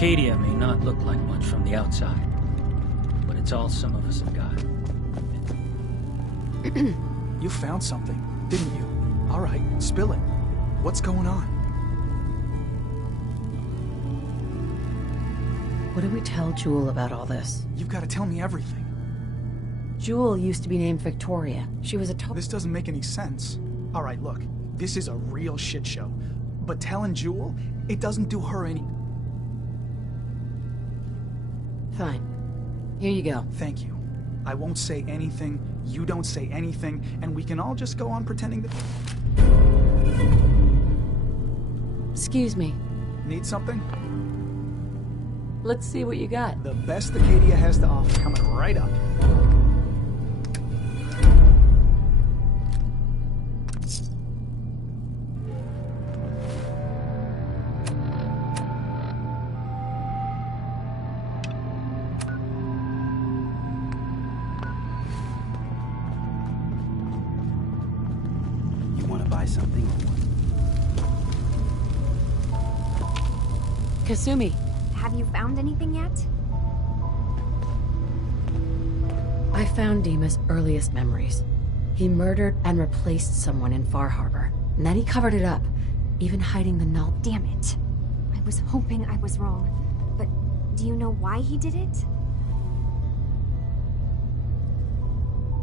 Acadia may not look like much from the outside, but it's all some of us have got. You found something, didn't you? All right, spill it. What's going on? What do we tell Jewel about all this? You've got to tell me everything. Jewel used to be named Victoria. She was a This doesn't make any sense. All right, look, this is a real shit show. But telling Jewel, it doesn't do her any... Fine. Here you go. Thank you. I won't say anything, you don't say anything, and we can all just go on pretending that... Excuse me. Need something? Let's see what you got. The best Acadia has to offer coming right up. You want to buy something or what? Kasumi. Have you found anything yet? I found Dima's earliest memories. He murdered and replaced someone in Far Harbor. And then he covered it up, even hiding the null. Damn it. I was hoping I was wrong. But do you know why he did it?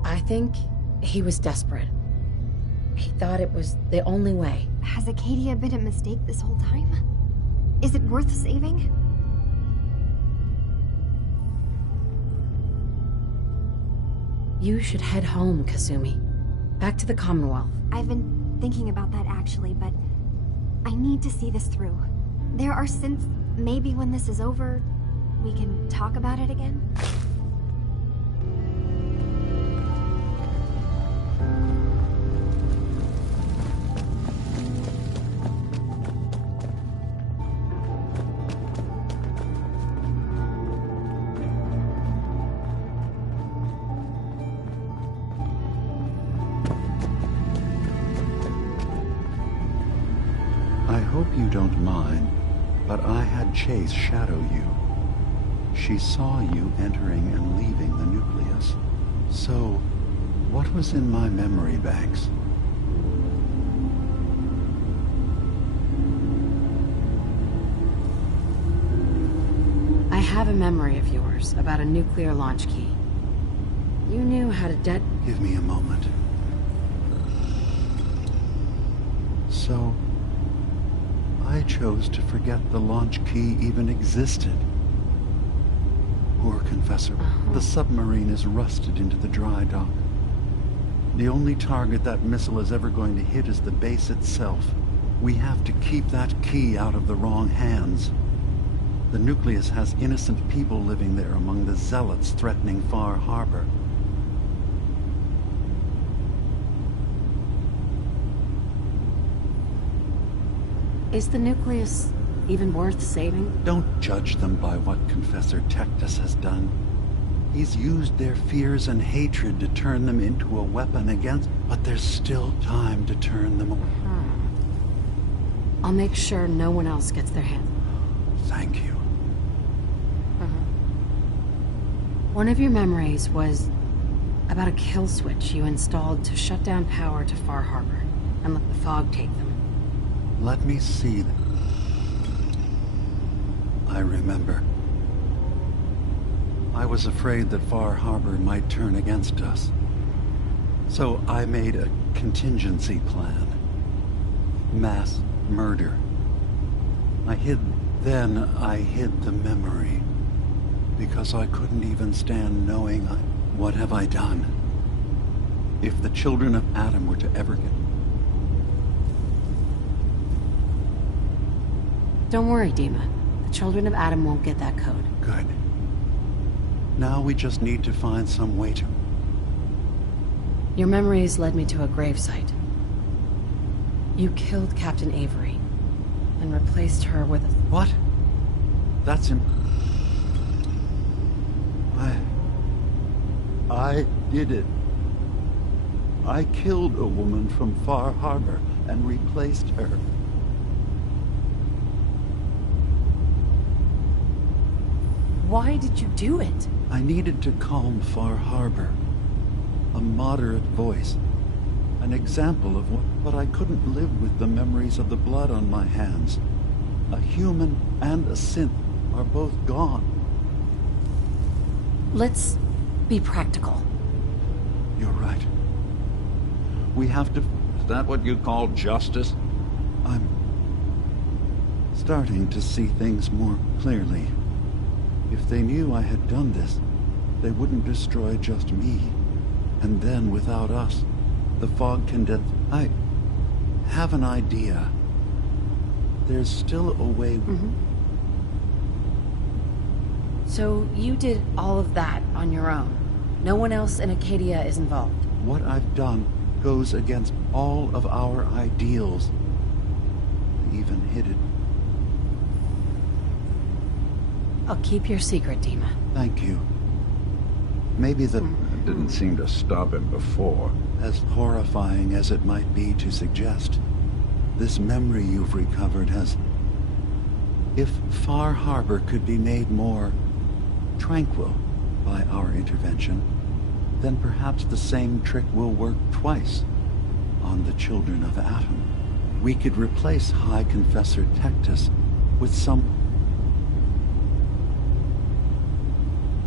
I think he was desperate. He thought it was the only way. Has Acadia been a mistake this whole time? Is it worth saving? You should head home, Kasumi. Back to the Commonwealth. I've been thinking about that actually, but I need to see this through. There are sins. Maybe when this is over, we can talk about it again? I hope you don't mind, but I had Chase shadow you. She saw you entering and leaving the nucleus. So, what was in my memory banks? I have a memory of yours about a nuclear launch key. You knew how to Give me a moment. So, I chose to forget the launch key even existed. Poor Confessor. The submarine is rusted into the dry dock. The only target that missile is ever going to hit is the base itself. We have to keep that key out of the wrong hands. The nucleus has innocent people living there among the zealots threatening Far Harbor. Is the nucleus even worth saving? Don't judge them by what Confessor Tectus has done. He's used their fears and hatred to turn them into a weapon against... But there's still time to turn them... I'll make sure no one else gets their hands. Thank you. One of your memories was about a kill switch you installed to shut down power to Far Harbor and let the fog take them. Let me see. I remember. I was afraid that Far Harbor might turn against us. So I made a contingency plan. Mass murder. I hid the memory. Because I couldn't even stand knowing what have I done? If the children of Adam were to ever get... Don't worry, Dima. The children of Adam won't get that code. Good. Now we just need to find some way to... Your memories led me to a gravesite. You killed Captain Avery and replaced her with a... What? That's I did it. I killed a woman from Far Harbor and replaced her. Why did you do it? I needed to calm Far Harbor. A moderate voice. An example of what, but I couldn't live with the memories of the blood on my hands. A human and a synth are both gone. Let's be practical. You're right. We have to... Is that what you call justice? I'm starting to see things more clearly. If they knew I had done this, they wouldn't destroy just me. And then, without us, the fog condensed. I have an idea. There's still a way... So you did all of that on your own? No one else in Acadia is involved? What I've done goes against all of our ideals. I even hid it. I'll keep your secret, Dima. Thank you. Maybe the... It didn't seem to stop him before. As horrifying as it might be to suggest, this memory you've recovered has... If Far Harbor could be made more tranquil by our intervention, then perhaps the same trick will work twice on the children of Atom. We could replace High Confessor Tectus with some...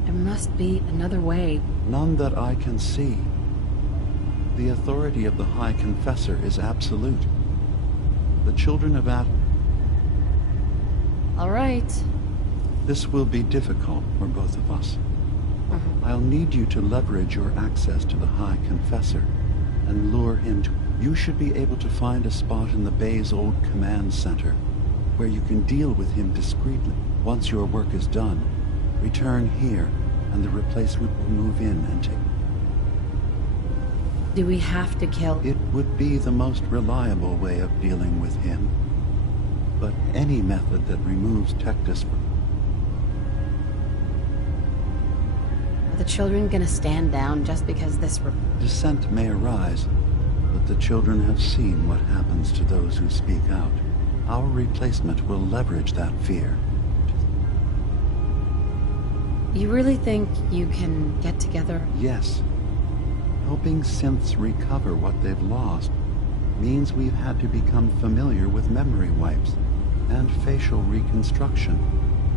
There must be another way. None that I can see. The authority of the High Confessor is absolute. The children of Atom... All right. This will be difficult for both of us. I'll need you to leverage your access to the High Confessor and lure him to... You should be able to find a spot in the Bay's old command center where you can deal with him discreetly. Once your work is done, return here and the replacement will move in and take... Do we have to kill... It would be the most reliable way of dealing with him. But any method that removes Tectus... Are the children gonna stand down just because this... Dissent may arise, but the children have seen what happens to those who speak out. Our replacement will leverage that fear. You really think you can get together? Yes. Helping synths recover what they've lost means we've had to become familiar with memory wipes and facial reconstruction.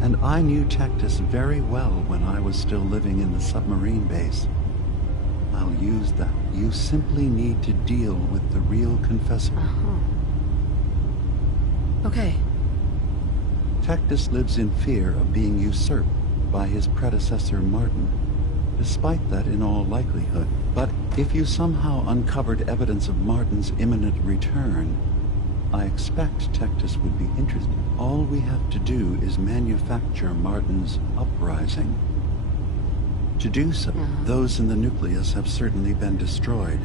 And I knew Tectus very well when I was still living in the submarine base. I'll use that. You simply need to deal with the real confessor. Okay. Tectus lives in fear of being usurped by his predecessor Martin, despite that in all likelihood. But if you somehow uncovered evidence of Martin's imminent return, I expect Tectus would be interested. All we have to do is manufacture Martin's uprising. To do so, those in the nucleus have certainly been destroyed.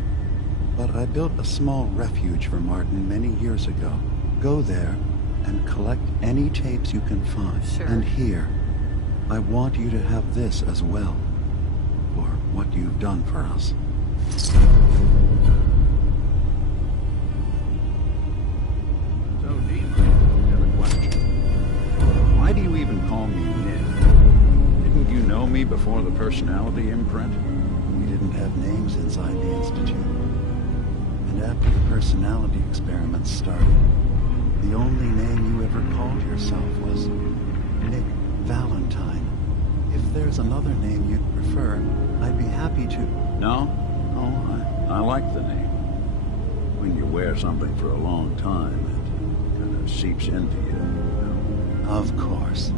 But I built a small refuge for Martin many years ago. Go there and collect any tapes you can find. Sure. And here, I want you to have this as well, for what you've done for us. So, Dima, I have a question. Why do you even call me Ned? Didn't you know me before the personality imprint? We didn't have names inside the Institute. And after the personality experiments started, the only name you ever called yourself was Nick Valentine. If there's another name you'd prefer, I'd be happy to... No? Oh, I like the name. When you wear something for a long time, it kind of seeps into you. Of course.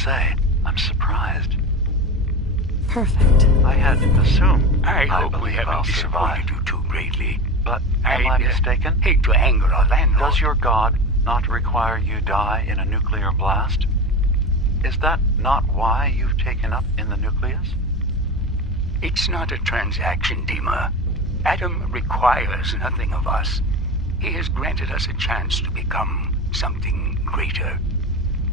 say, I'm surprised. Perfect. I had assumed I hope we believe haven't I'll survive. disappointed you too greatly. But am I I'd, mistaken? hate to anger our landlord. Does your god not require you die in a nuclear blast? Is that not why you've taken up in the nucleus? It's not a transaction, Dima. Adam requires nothing of us. He has granted us a chance to become something greater.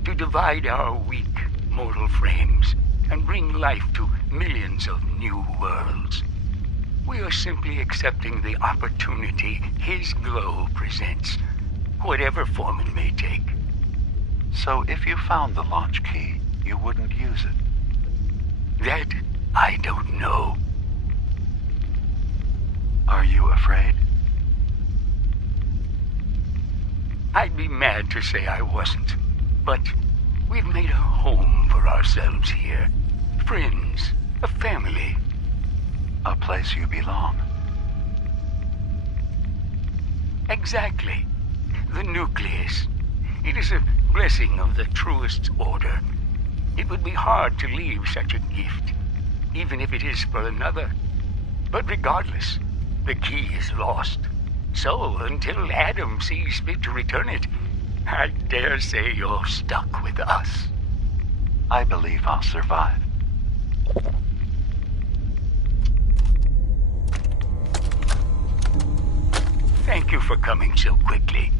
To divide our weak, mortal frames and bring life to millions of new worlds. We are simply accepting the opportunity his glow presents, whatever form it may take. So if you found the launch key, you wouldn't use it? That I don't know. Are you afraid? I'd be mad to say I wasn't, but we've made a home for ourselves here. Friends, a family. A place you belong. Exactly. The nucleus. It is a blessing of the truest order. It would be hard to leave such a gift, even if it is for another. But regardless, the key is lost. So, until Adam sees fit to return it, I dare say you're stuck with us. I believe I'll survive. Thank you for coming so quickly.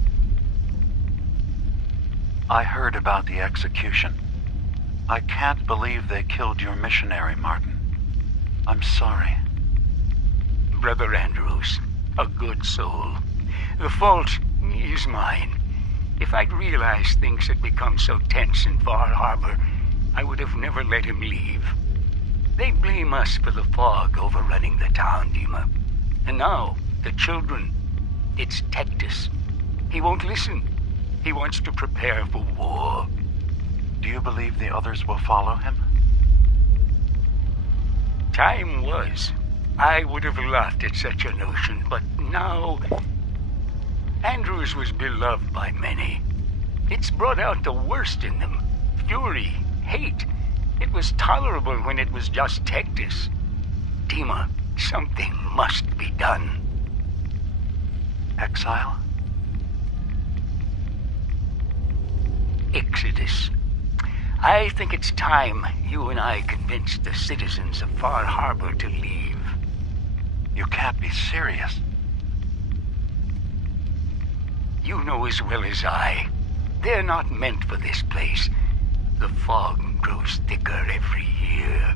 I heard about the execution. I can't believe they killed your missionary, Martin. I'm sorry. Brother Andrews, a good soul. The fault is mine. If I'd realized things had become so tense in Far Harbor, I would have never let him leave. They blame us for the fog overrunning the town, Dima. And now, the children. It's Tectus. He won't listen. He wants to prepare for war. Do you believe the others will follow him? Time was. I would have laughed at such a notion, but now... Andrews was beloved by many. It's brought out the worst in them. Fury, hate. It was tolerable when it was just Tectus. Dima, something must be done. Exile? Exodus. I think it's time you and I convinced the citizens of Far Harbor to leave. You can't be serious. You know as well as I. They're not meant for this place. The fog grows thicker every year.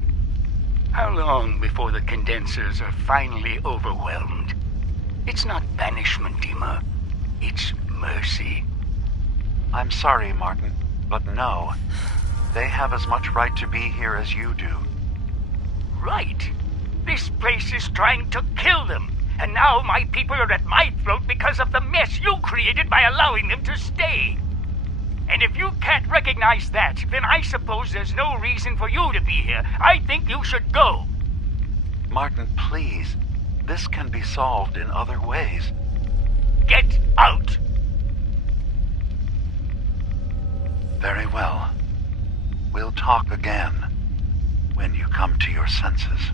How long before the condensers are finally overwhelmed? It's not banishment, Dima. It's mercy. I'm sorry, Martin, but no. They have as much right to be here as you do. Right. This place is trying to kill them. And now my people are at my throat because of the mess you created by allowing them to stay. And if you can't recognize that, then I suppose there's no reason for you to be here. I think you should go. Martin, please. This can be solved in other ways. Get out! Very well. We'll talk again when you come to your senses.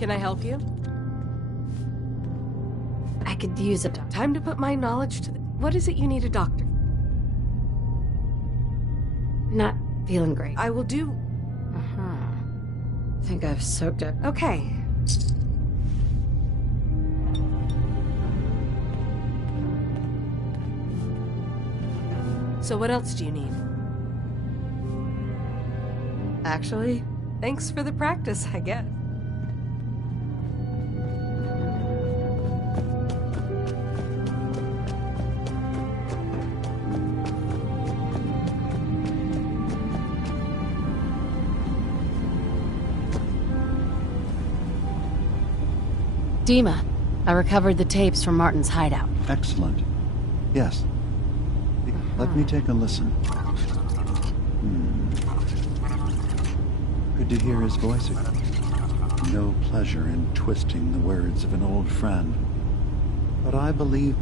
Can I help you? I could use a doctor. Time to put my knowledge to the... What is it you need a doctor? Not feeling great. I will do... Think I've soaked up. Okay. So what else do you need? Actually, Thanks for the practice, I guess. Dima, I recovered the tapes from Martin's hideout. Excellent. Yes. Let me take a listen. Good to hear his voice again. No pleasure in twisting the words of an old friend. But I believe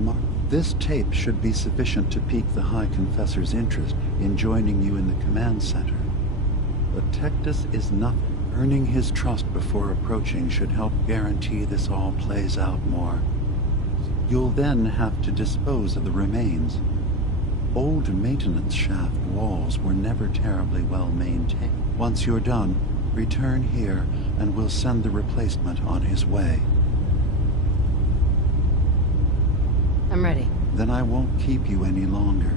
this tape should be sufficient to pique the High Confessor's interest in joining you in the command center. But Tectus is nothing. Earning his trust before approaching should help guarantee this all plays out more. You'll then have to dispose of the remains. Old maintenance shaft walls were never terribly well maintained. Once you're done, return here and we'll send the replacement on his way. I'm ready. Then I won't keep you any longer.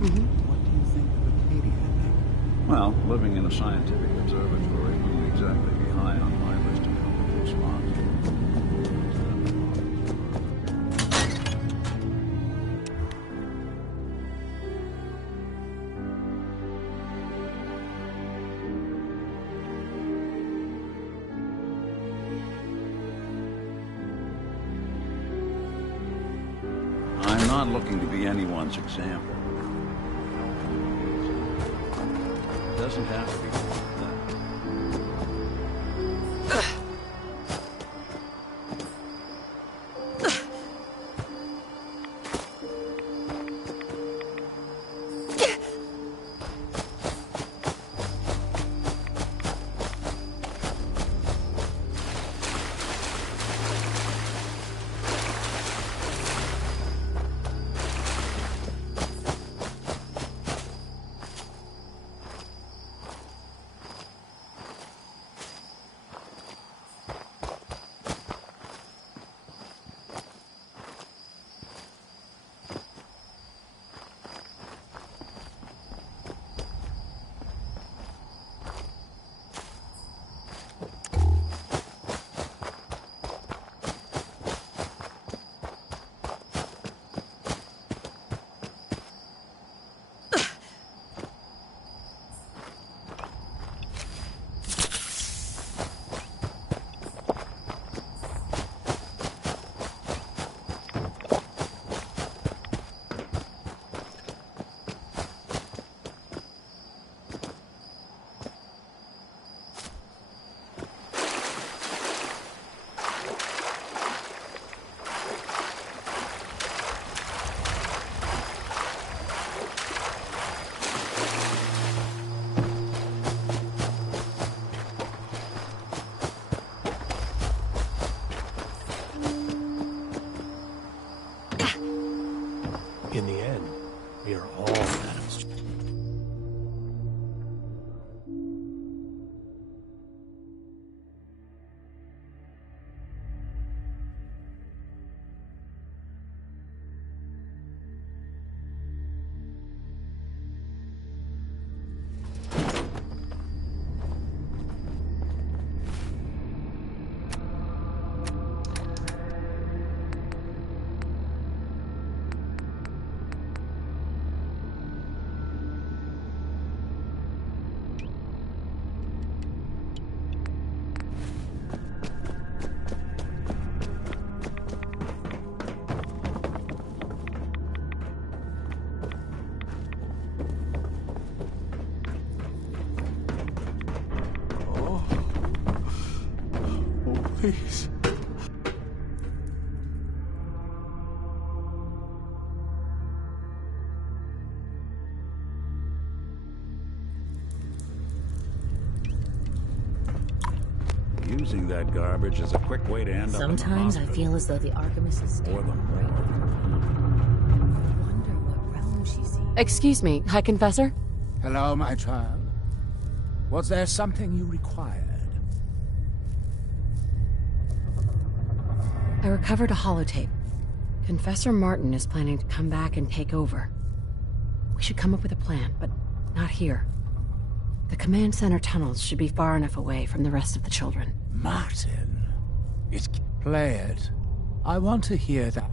What do you think of Acadia? Well, living in a scientific observatory wouldn't exactly be high on my list of comfortable spots. I'm not looking to be anyone's example. It doesn't have to be like that. In the end, we are all Adam's. Please. Using that garbage is a quick way to end Sometimes up in I the feel as though the Archemist is Or the right over. Wonder what realm she sees. Excuse me, High Confessor? Hello, my child. Was there something you required? I recovered a holotape. Confessor Martin is planning to come back and take over. We should come up with a plan, but not here. The command center tunnels should be far enough away from the rest of the children. Martin. Play it. I want to hear that.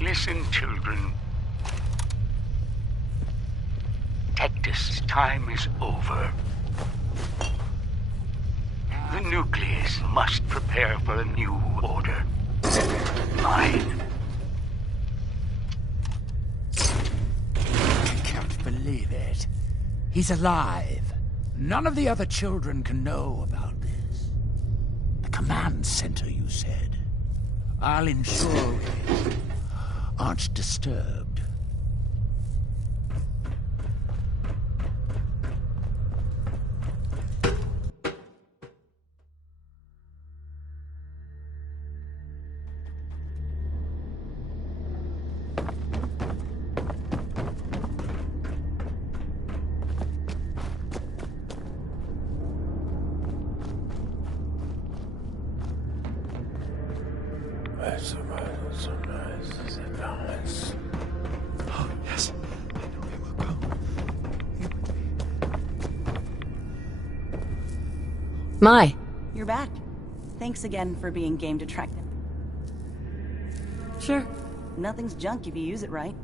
Listen, children. Tectus' time is over. The nucleus must prepare for a new order. Mine. I can't believe it. He's alive. None of the other children can know about this. The command center, you said. I'll ensure we aren't disturbed. Oh, yes. I know they will go. Mai! You're back. Thanks again for being game to track them. Sure. Nothing's junk if you use it right.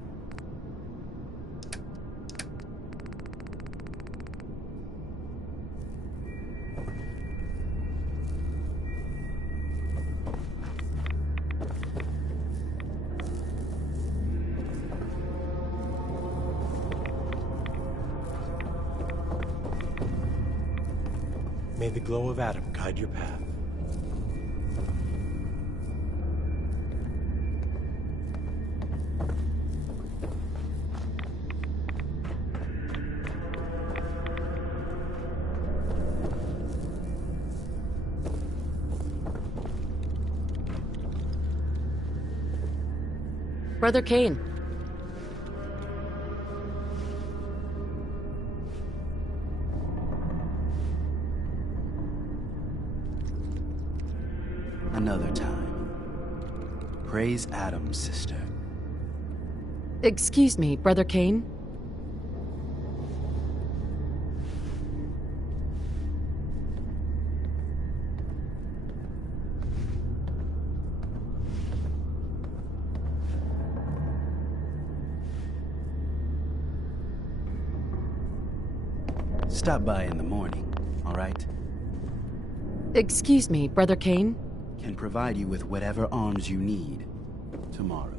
May the glow of Adam guide your path. Brother Kane. Another time. Praise Adam, sister. Excuse me, Brother Kane? Stop by in the morning, all right? Excuse me, Brother Kane? Can provide you with whatever arms you need tomorrow.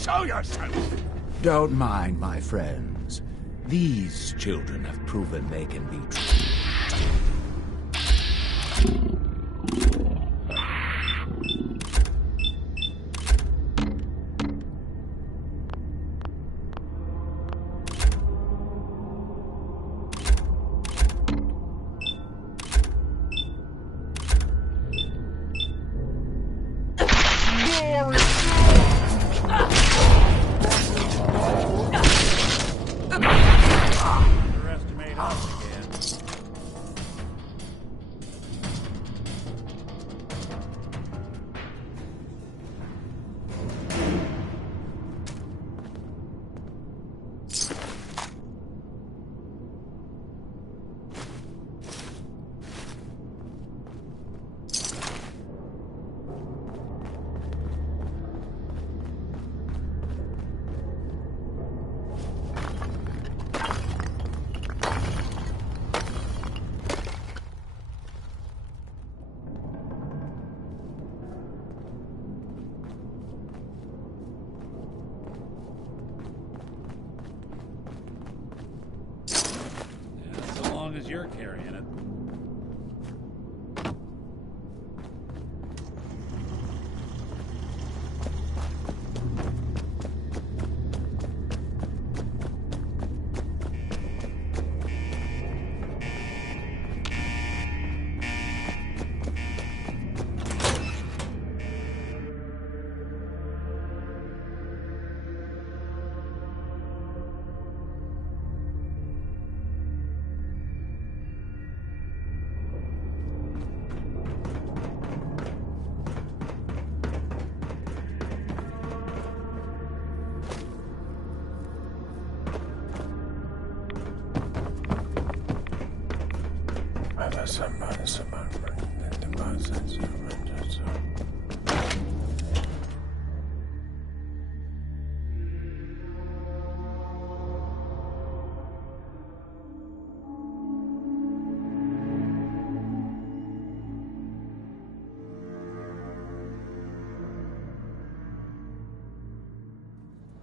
Show yourself! Don't mind my friends. These children have proven they can be true. Underestimate us again. So long as you're carrying it.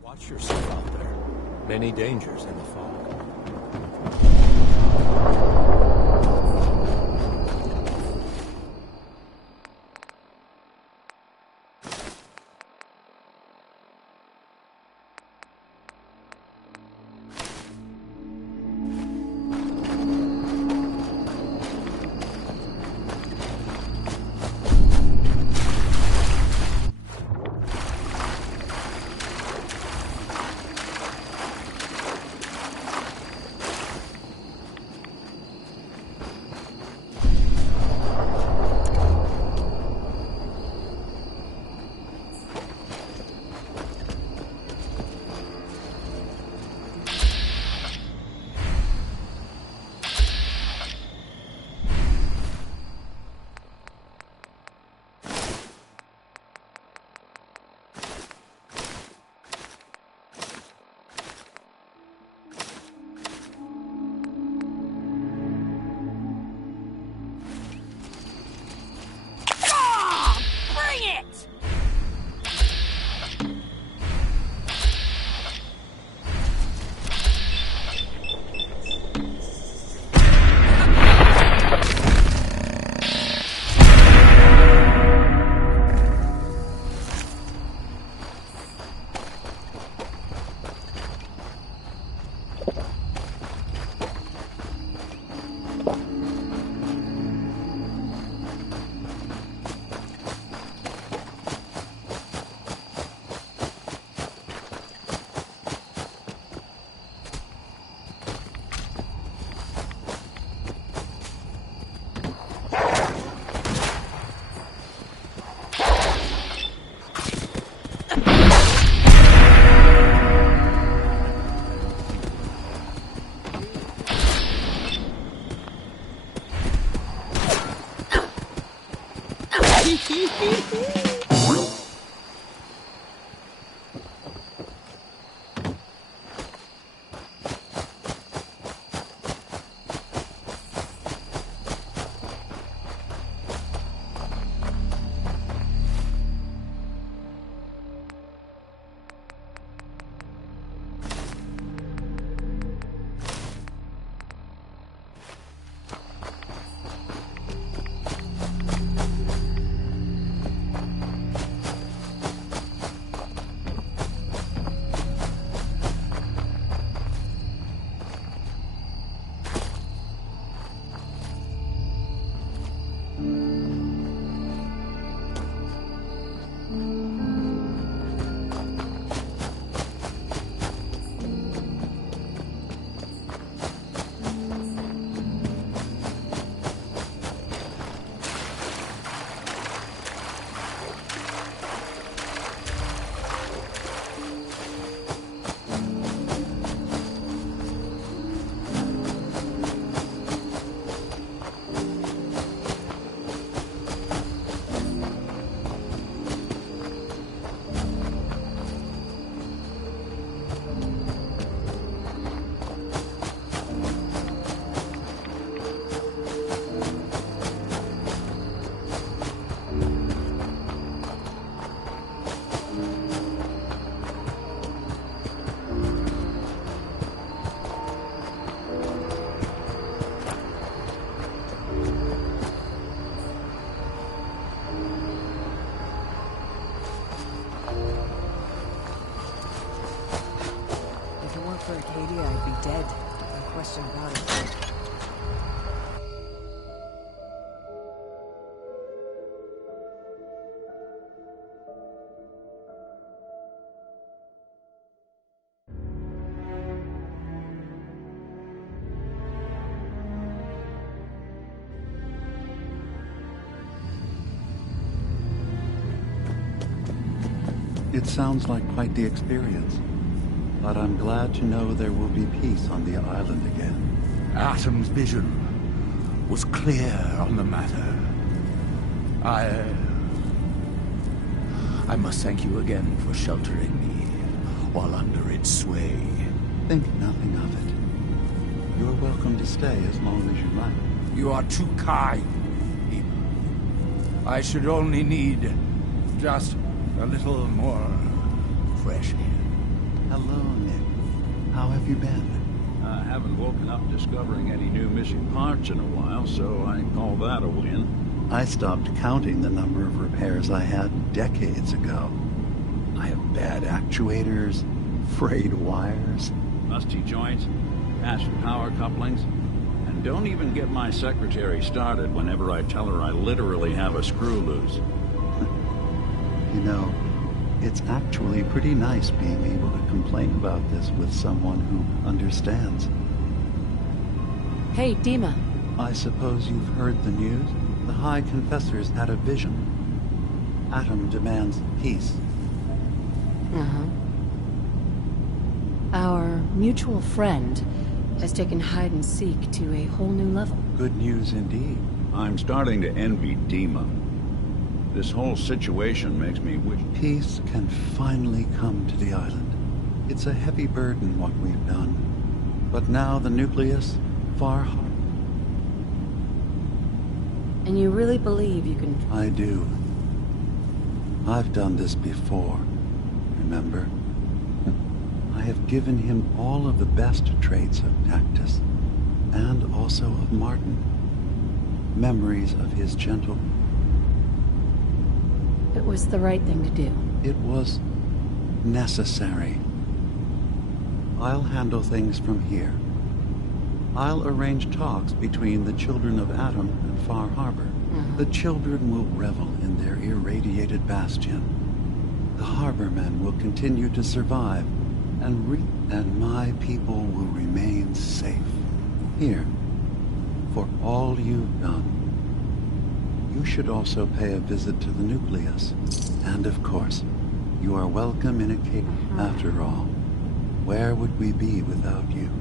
Watch yourself out there. Many dangers in the fog. dead. No question about it. It sounds like quite the experience, but I'm glad to know there will be peace on the island again. Atom's vision was clear on the matter. I must thank you again for sheltering me while under its sway. Think nothing of it. You're welcome to stay as long as you like. You are too kind. I should only need just a little more fresh air. Hello, Nick. How have you been? I haven't woken up discovering any new missing parts in a while, so I call that a win. I stopped counting the number of repairs I had decades ago. I have bad actuators, frayed wires, Rusty joints, acid power couplings, and don't even get my secretary started whenever I tell her I literally have a screw loose. You know, it's actually pretty nice being able to complain about this with someone who understands. Hey, Dima. I suppose you've heard the news? The High Confessor's had a vision. Atom demands peace. Uh-huh. Our mutual friend has taken hide-and-seek to a whole new level. Good news indeed. I'm starting to envy Dima. This whole situation makes me wish... Peace can finally come to the island. It's a heavy burden what we've done. But now the nucleus, far harder. And you really believe you can... I do. I've done this before, remember? I have given him all of the best traits of Tactus, and also of Martin. Memories of his gentle... It was the right thing to do. It was necessary. I'll handle things from here. I'll arrange talks between the children of Atom and Far Harbor. The children will revel in their irradiated bastion. The harbormen will continue to survive, and my people will remain safe. Here, for all you've done. You should also pay a visit to the nucleus. And of course, you are welcome in a cave. After all, where would we be without you?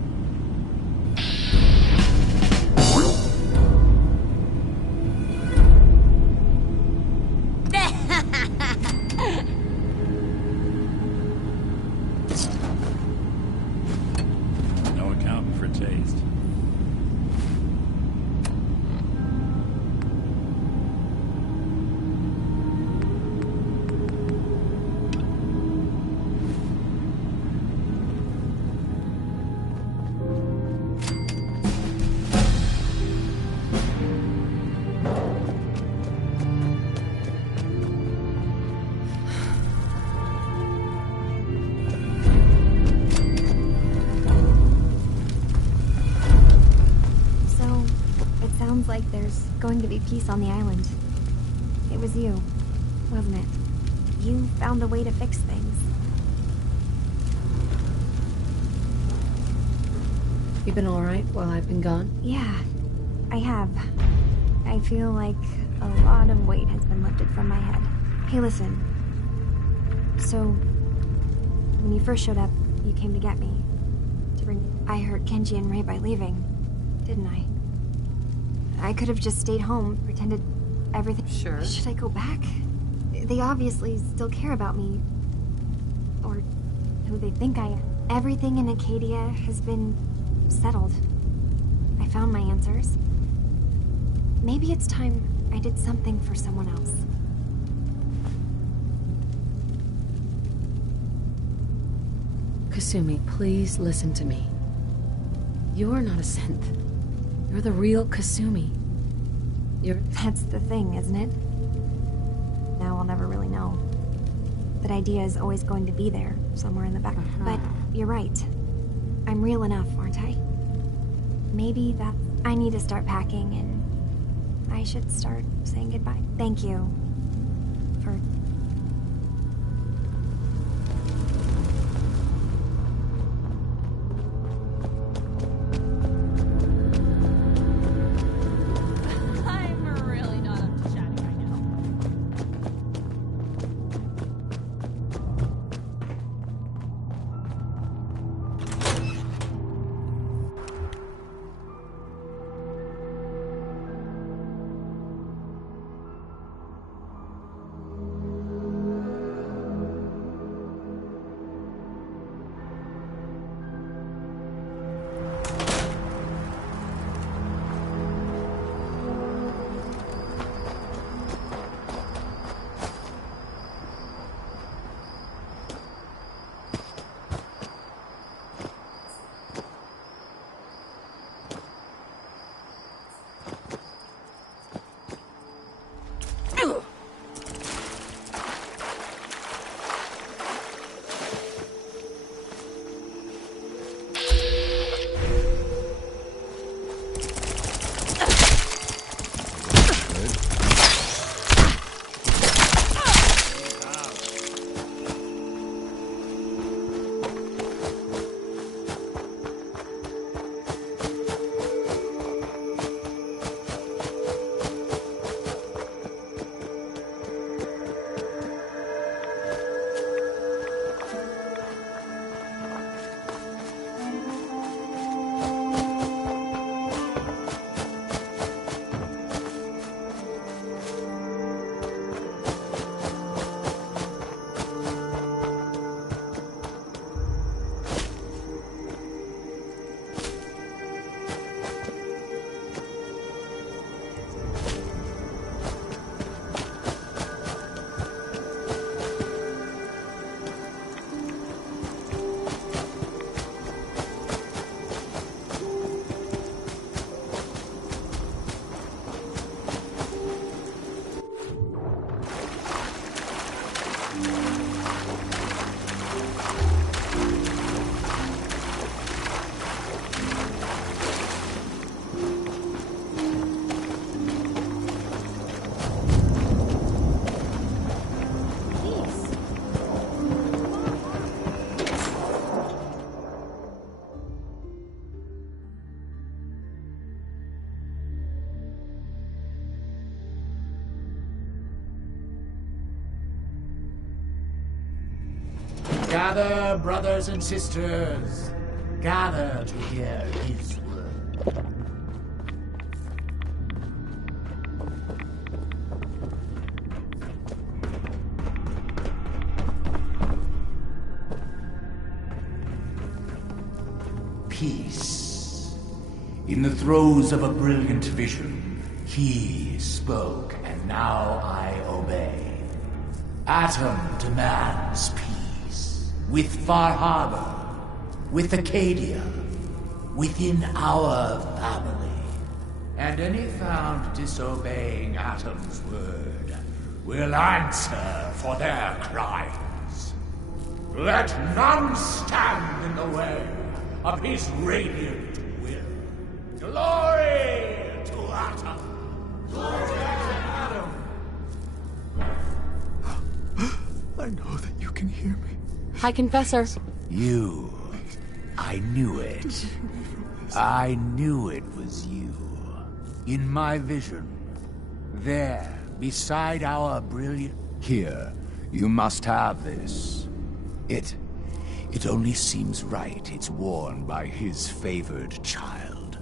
No accounting for taste. Like there's going to be peace on the island. It was you, wasn't it? You found a way to fix things. You been alright while I've been gone? Yeah, I have. I feel like a lot of weight has been lifted from my head. Hey, listen. So, when you first showed up, you came to get me. I hurt Kenji and Ray by leaving, didn't I? I could have just stayed home, pretended everything... Sure. Should I go back? They obviously still care about me. Or who they think I am. Everything in Acadia has been settled. I found my answers. Maybe it's time I did something for someone else. Kasumi, please listen to me. You're not a synth. You're the real Kasumi. That's the thing, isn't it? Now I'll never really know. That idea is always going to be there, somewhere in the back. But you're right. I'm real enough, aren't I? Maybe that I need to start packing and I should start saying goodbye. Thank you for... I'm really not up to chatting right now. Gather, brothers and sisters. Gather to hear his word. Peace. In the throes of a brilliant vision, he spoke, and now I obey. Atom demands peace. With Far Harbor, with Acadia, within our family. And any found disobeying Atom's word will answer for their crimes. Let none stand in the way of his radiant will. Glory to Atom! Glory to Atom! I know that you can hear me. Hi, Confessor. You. I knew it. I knew it was you. In my vision. There, beside our brilliant... Here, you must have this. It only seems right it's worn by his favored child.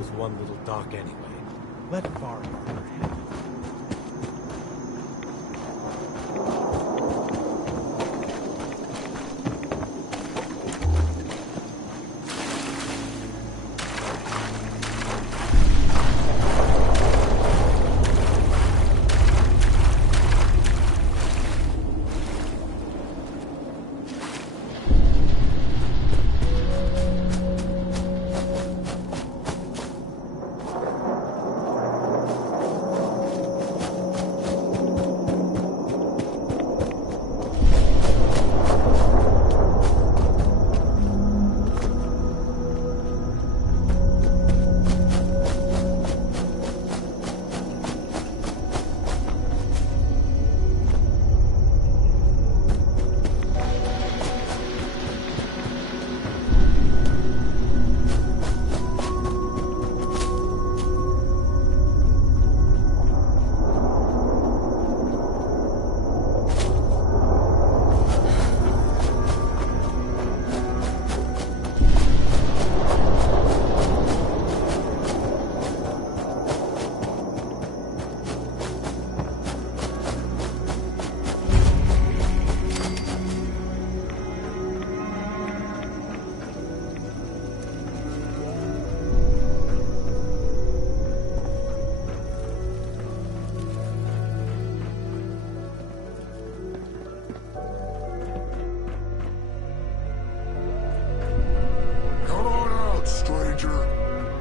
was one little dock anyway. Let Far Harbor handle it.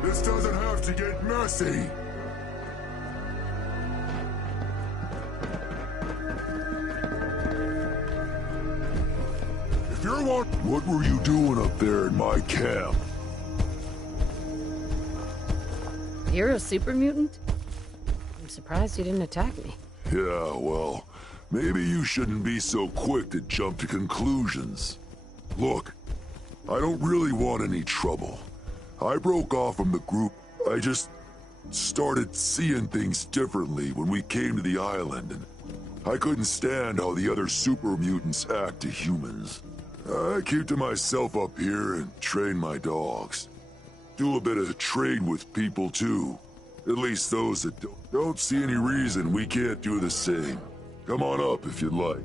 This doesn't have to get messy. If you're what were you doing up there in my camp? You're a super mutant? I'm surprised you didn't attack me. Yeah, well, maybe you shouldn't be so quick to jump to conclusions. Look, I don't really want any trouble. I broke off from the group. I just started seeing things differently when we came to the island, and I couldn't stand how the other super mutants act to humans. I keep to myself up here and train my dogs. Do a bit of trade with people too. At least those that don't see any reason we can't do the same. Come on up if you'd like.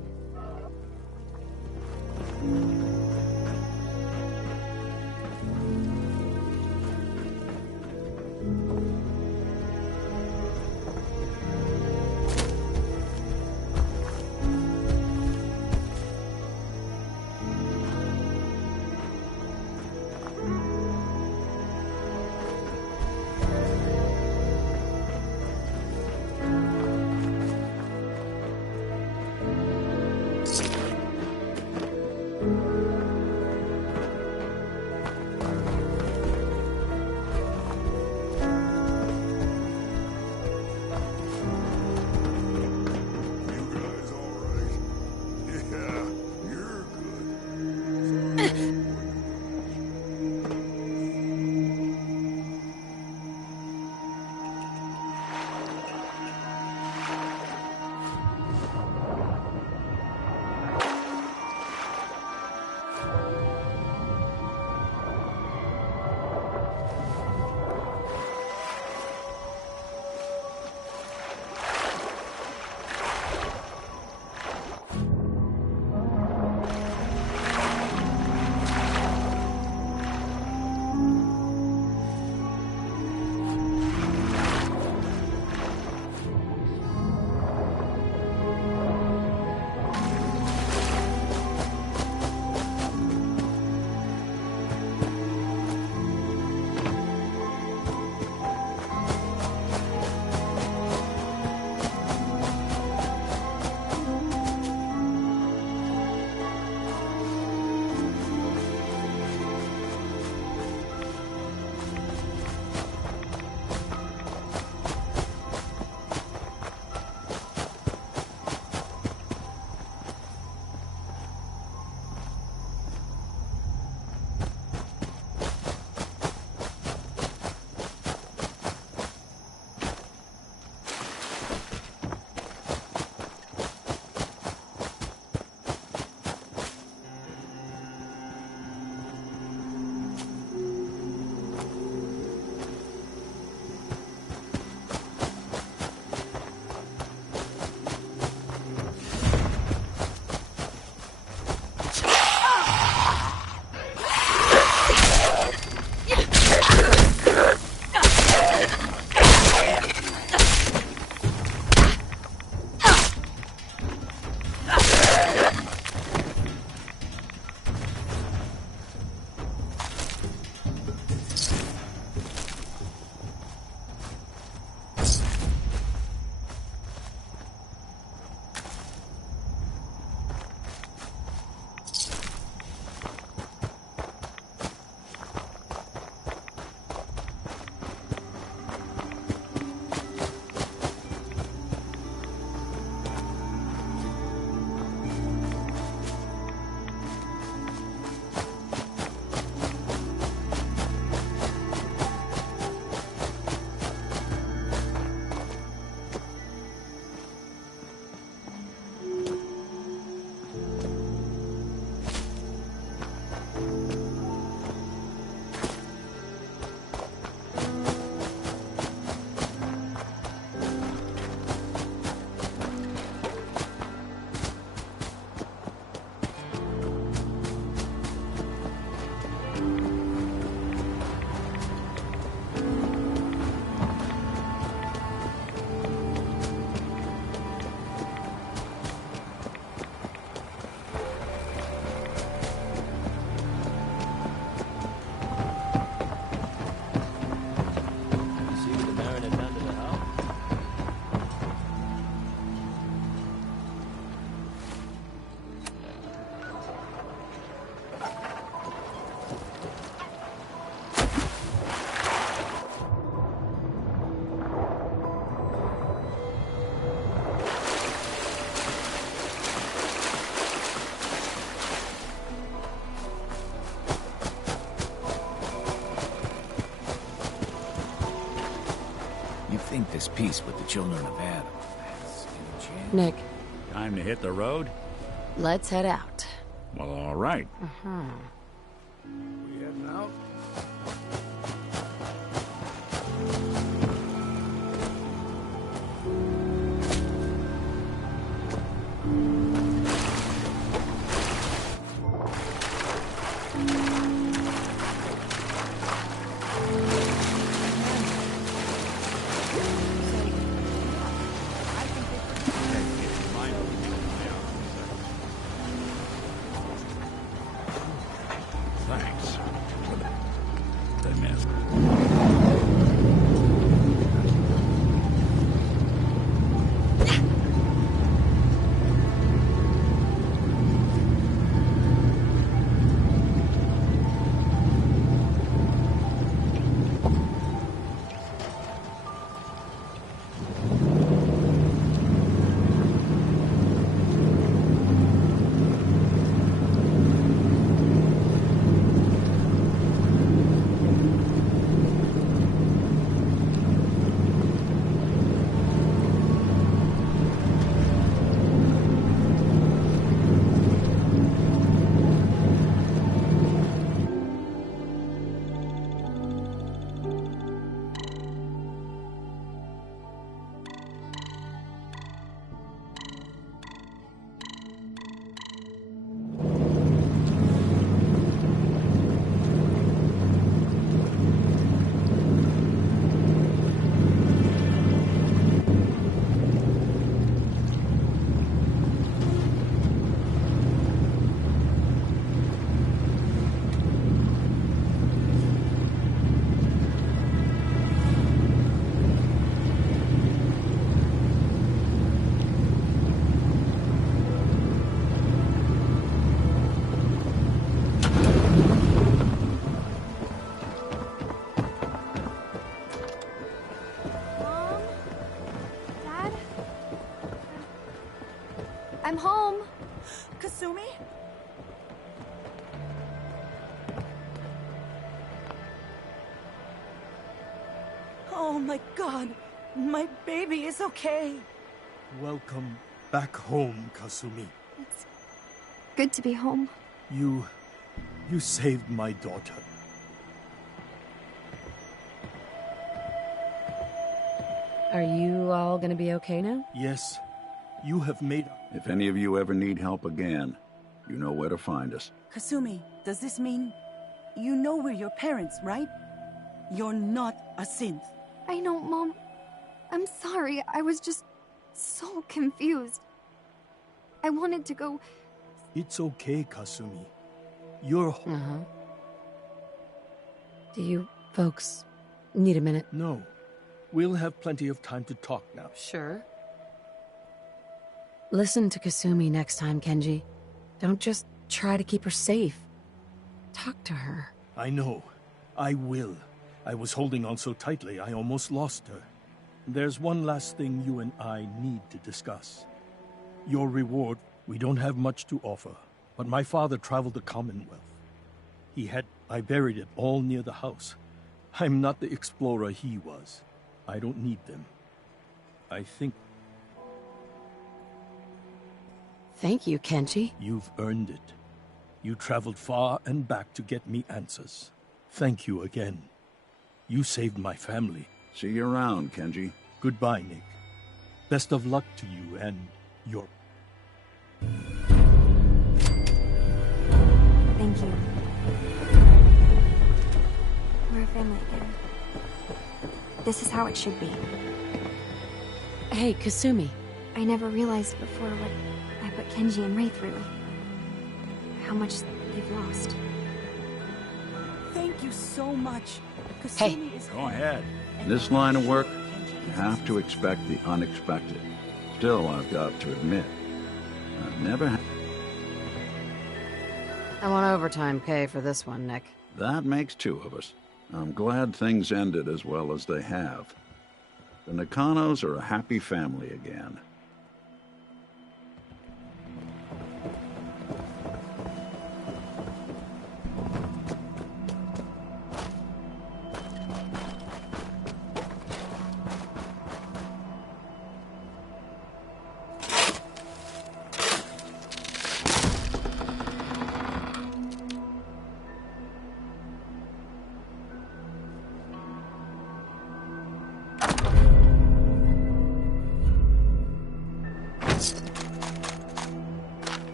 this peace with the children of Adam. Nick, Time to hit the road? let's head out. Well, all right. We heading out? Thanks. They missed. Mom? Dad? I'm home. Kasumi? Oh my god, my baby is okay. Welcome back home, Kasumi. It's good to be home. You saved my daughter. Are you all gonna be okay now? Yes, you have made... If any of you ever need help again, you know where to find us. Kasumi, does this mean you know we're your parents, right? You're not a synth. I know, Mom. I'm sorry. I was just so confused. I wanted to go... It's okay, Kasumi. You're... Do you folks need a minute? No. We'll have plenty of time to talk now. Sure. Listen to Kasumi next time, Kenji. Don't just try to keep her safe. Talk to her. I know. I will. I was holding on so tightly, I almost lost her. There's one last thing you and I need to discuss. Your reward. We don't have much to offer, but my father traveled the Commonwealth. I buried it all near the house. I'm not the explorer he was. I don't need them. I think... Thank you, Kenji. You've earned it. You traveled far and back to get me answers. Thank you again. You saved my family. See you around, Kenji. Goodbye, Nick. Best of luck to you and your... Thank you. We're a family again. This is how it should be. Hey, Kasumi. I never realized before what I put Kenji and Ray through. How much they've lost. Thank you so much. Hey. Go ahead. In this line of work, you have to expect the unexpected. Still, I've got to admit, I've never had... I want overtime pay for this one, Nick. That makes two of us. I'm glad things ended as well as they have. The Nakanos are a happy family again.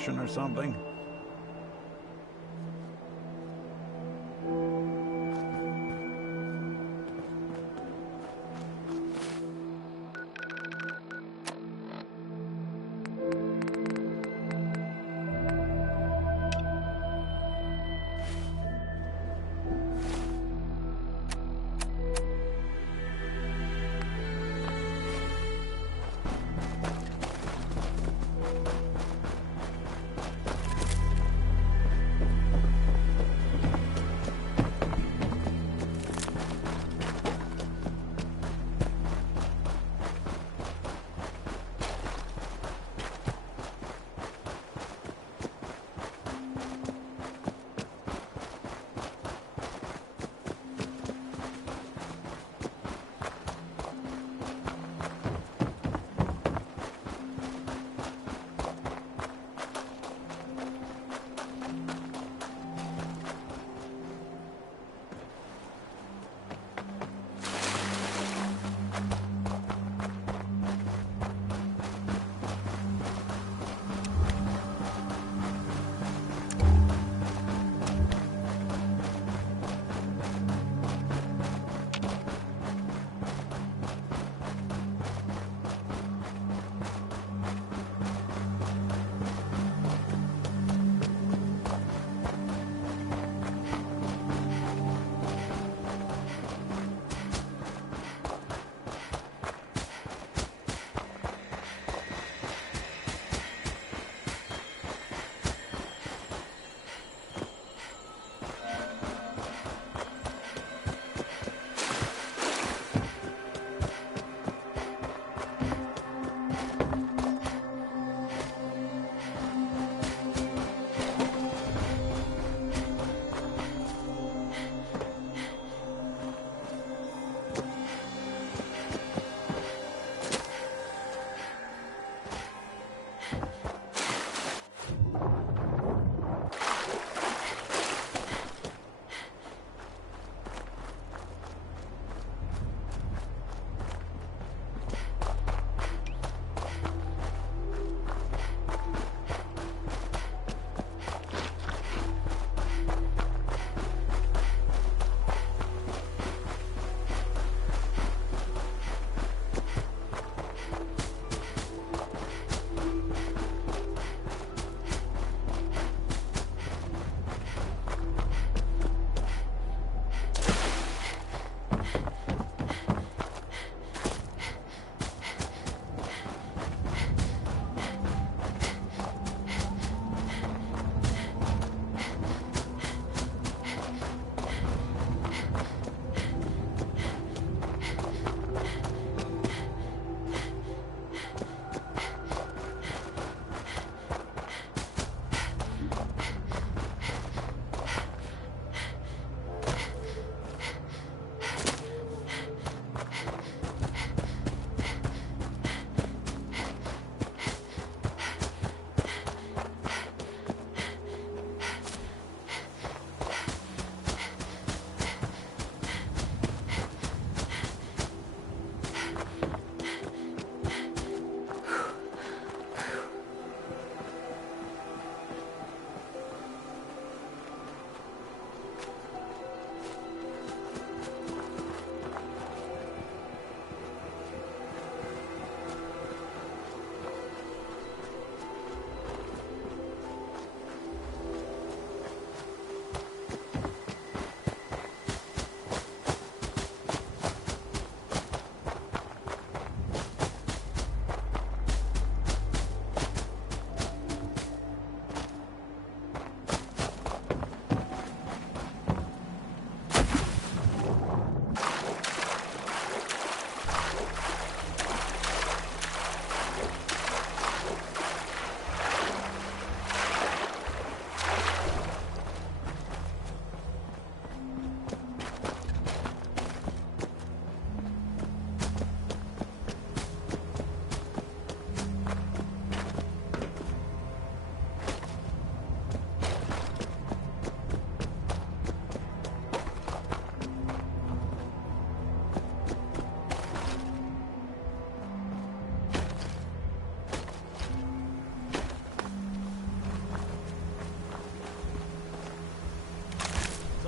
protection or something?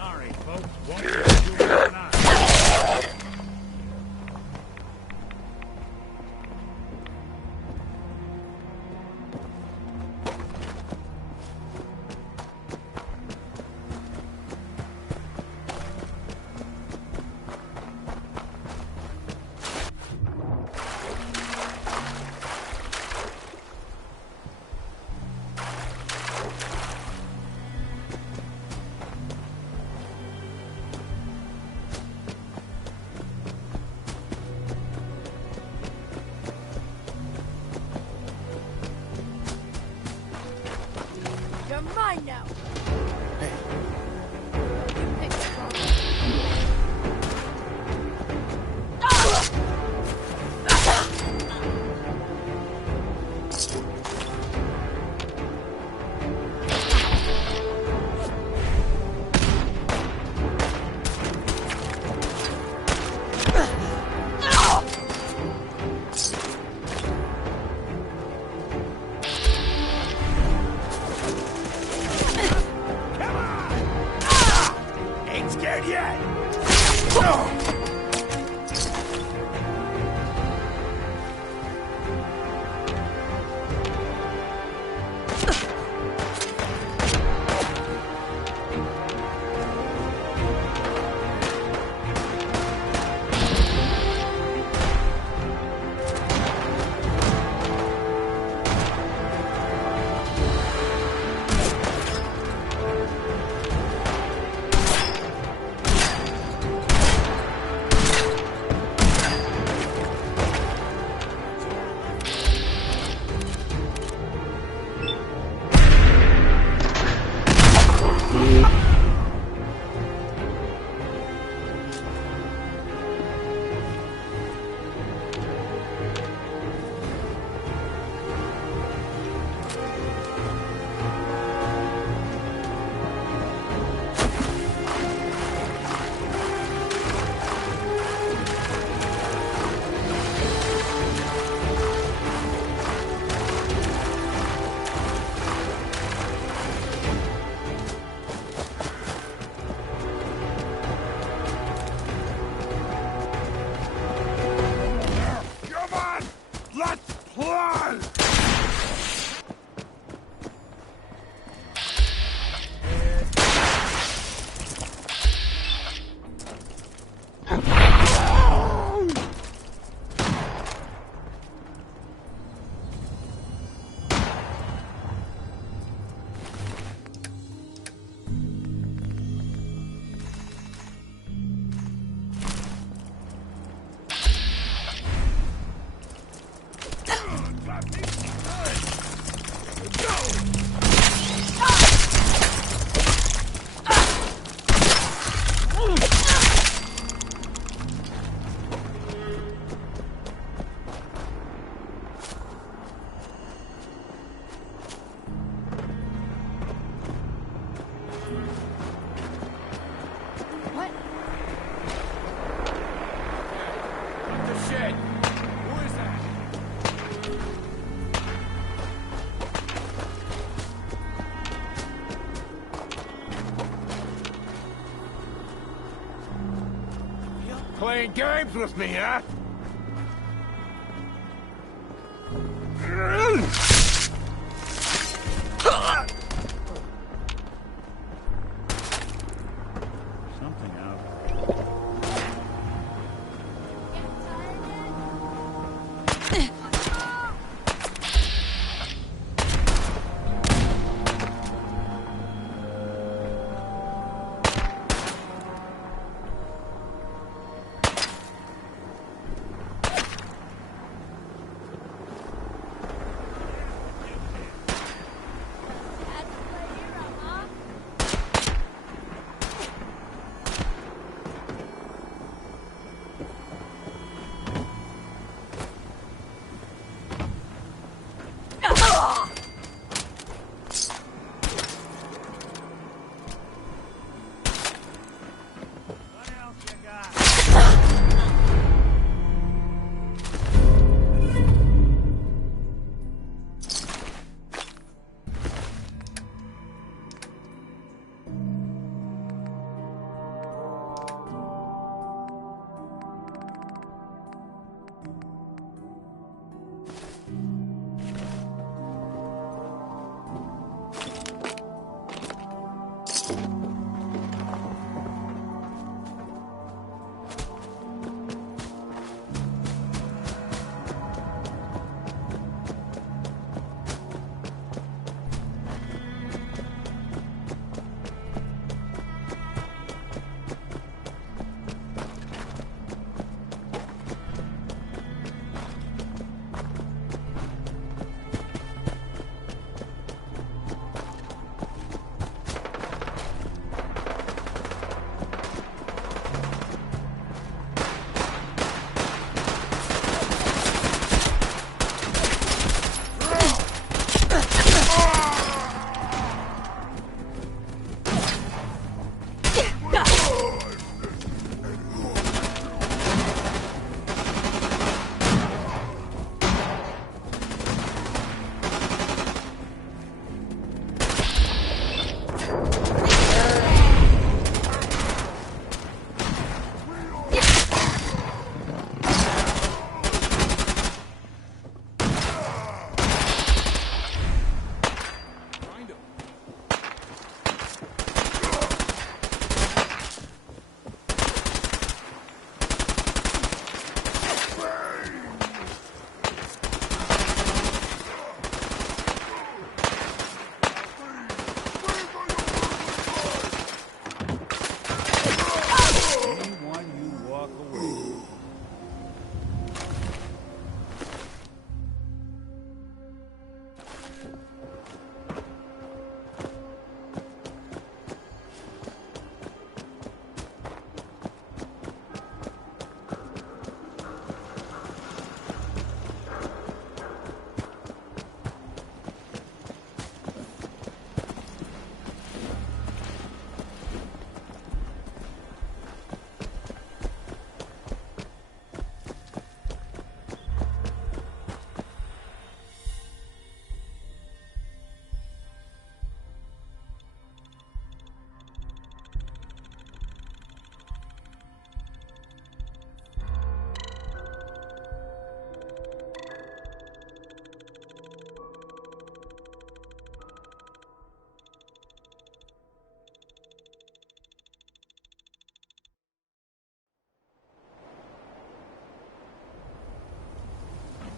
Sorry, folks. Won't you do or not? You're mine now. Playing games with me, huh? Something out.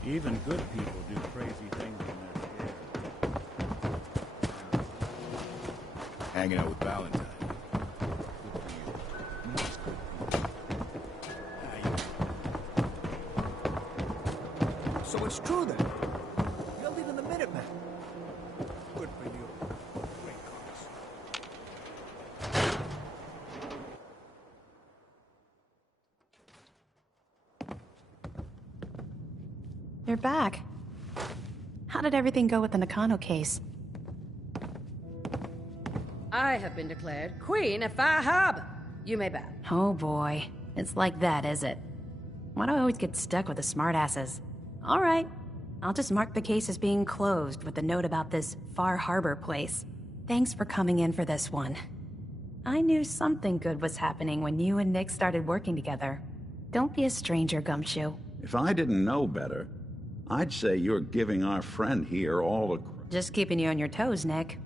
Even good people do crazy things when they're scared. Hanging out with Valentine. So it's true then. You're leaving the Minutemen. Good for you. Great cause. You're back. How did everything go with the Nakano case? I have been declared Queen of Far Harbor. You may bow. Oh boy. It's like that, is it? Why do I always get stuck with the smartasses? Alright. I'll just mark the case as being closed with a note about this Far Harbor place. Thanks for coming in for this one. I knew something good was happening when you and Nick started working together. Don't be a stranger, Gumshoe. If I didn't know better, I'd say you're giving our friend here all the... Just keeping you on your toes, Nick.